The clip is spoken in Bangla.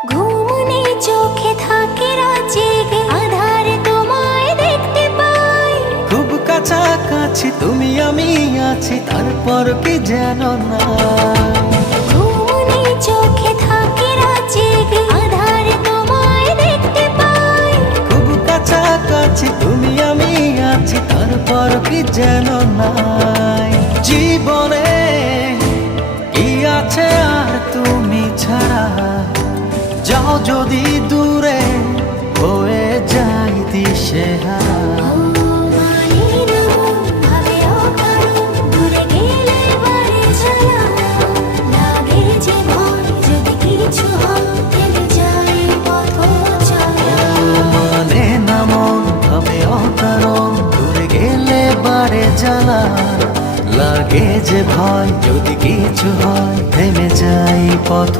ঘুম নেই চোখে থাকে রাত জেগে, আধারে তোমায় দেখতে পাই। খুব কাছাকাছি তুমি আমি আছি, তারপর কি যেন না। ঘুম নেই চোখে থাকে রাত জেগে, আধারে তোমায় দেখতে পাই। খুব কাছাকাছি তুমি আমি আছি, তারপর কি যেন নাই। জীবনে কি আছে আর তুমি ছাড়া, যাও যদি দূরে হয়ে যাই দিশেহারা। মানি না মন, ভাবে অকারণ, দূরে গেলে বাড়ে জ্বালা। লাগে যে ভয়, যদি কিছু হয়, থেমে যায় পথ চলা। মানে না মন, ভাবে অকারণ, দূরে গেলে বাড়ে জ্বালা। লাগে যে ভয়, যদি কিছু হয়, থেমে যাই পথ